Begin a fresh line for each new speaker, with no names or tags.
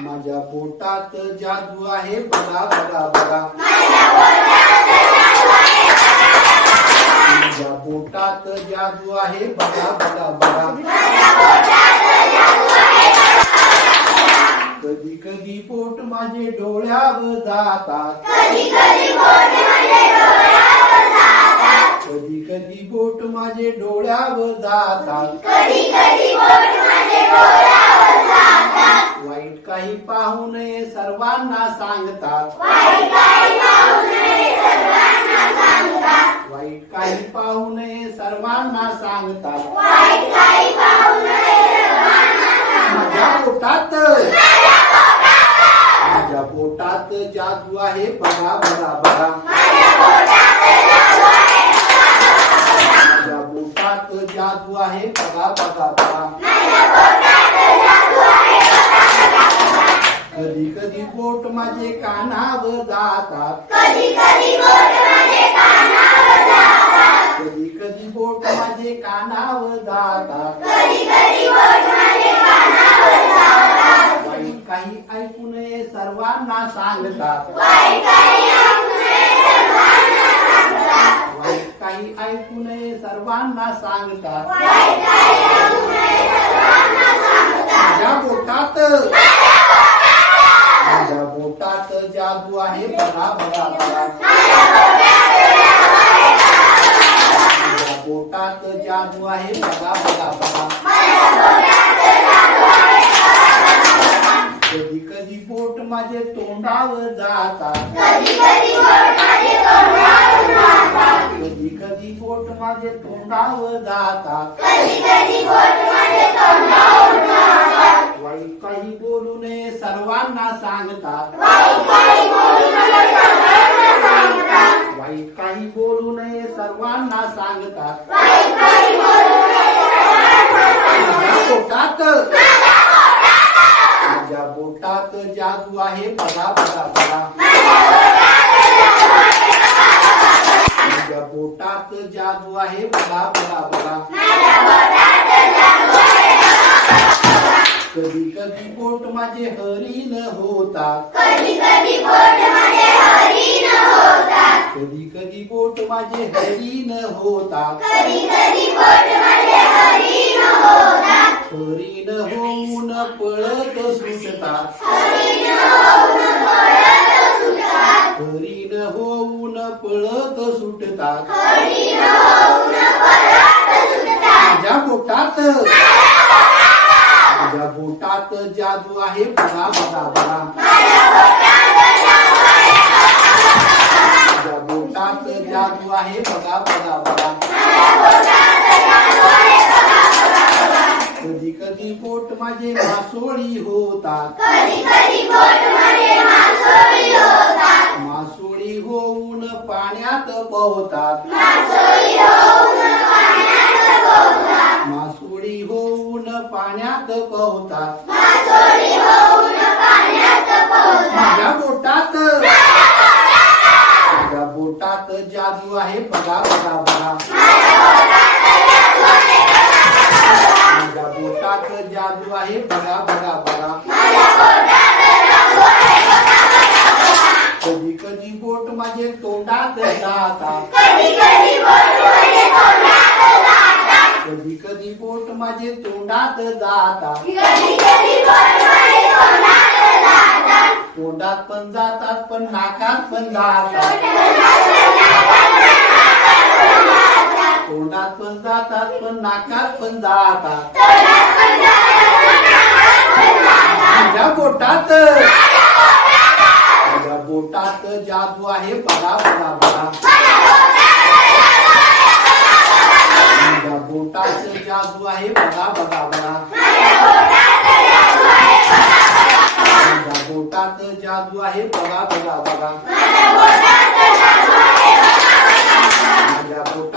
माझ्या पोटात जादू आहे बघा बघा बघा. माझ्या पोटात जादू आहे बघा बघा बघा. कधी कधी पोट माझे डोळ्यावर जातात. कधी कधी बोट माझे डोळ्यावर जातात. वाईट काही पाहू नये सर्वांना सांगतात. वाईट काही पाहू नये सर्वांना सांगतात. माझ्या पोटात. माझ्या पोटात जादू आहे बघा बघा बघा. माझ्या पोटात जादू आहे बघा बघा बघा कधी कधी बोट माझे कानावर जातात. कधी कधी बोट माझे कानावर जातात. वाईट काही ऐकू नये सर्वांना सांगतात. वाईट काही ऐकू नये सर्वांना सांगतात. माझ्या बोटात माझ्या बोटात जादू आहे बघा बघा बघा माझ्या बोटात जादू आहे बघा बघा बघा कधी कधी बोट माझे तोंडावर जातात कधी कधी बोट माझे तोंडावर जातात वाईट काही बोलू नये सर्वांना सांगतात वाईट काही बोलू नये सर्वांना सांगतात पोटात. माझ्या पोटात जादू आहे बघा बघा बघा माझ्या पोटात जादू आहे बघा बघा बघा कधी कधी पोट माझे हरीन होतात. कधी कधी पोट माझे हरिण होतात हरिण होऊन पळत सुटतात हरिण होऊन पळत सुटतात माझ्या बोटात माझ्या बोटात. जादू आहे बघा बघा बघा. कधी कधी बोट माझे मासोळी होतात. मासोळी होऊन पाण्यात पोहतात. मासोळी होऊन पाण्यात पोहतात. माझ्या बोटात. माझ्या बोटात. जादू आहे. बघा बघा बघा. बोटात जादू आहे बघा बघा बघा. कधी कधी बोट माझे तोंडात जातात. कधी कधी बोट माझे तोंडात जातात. तोंडात पण जातात पण नाकात पण जातात. तोंडात पण जातात पण नाकात पण जातात. माझ्या बोटात. माझ्या बोटात जादू आहे बघा बघा माझ्या बोटात जादू आहे बघा बघा बघा बोटात जादू आहे बघा बघा बघा माझ्या बोटात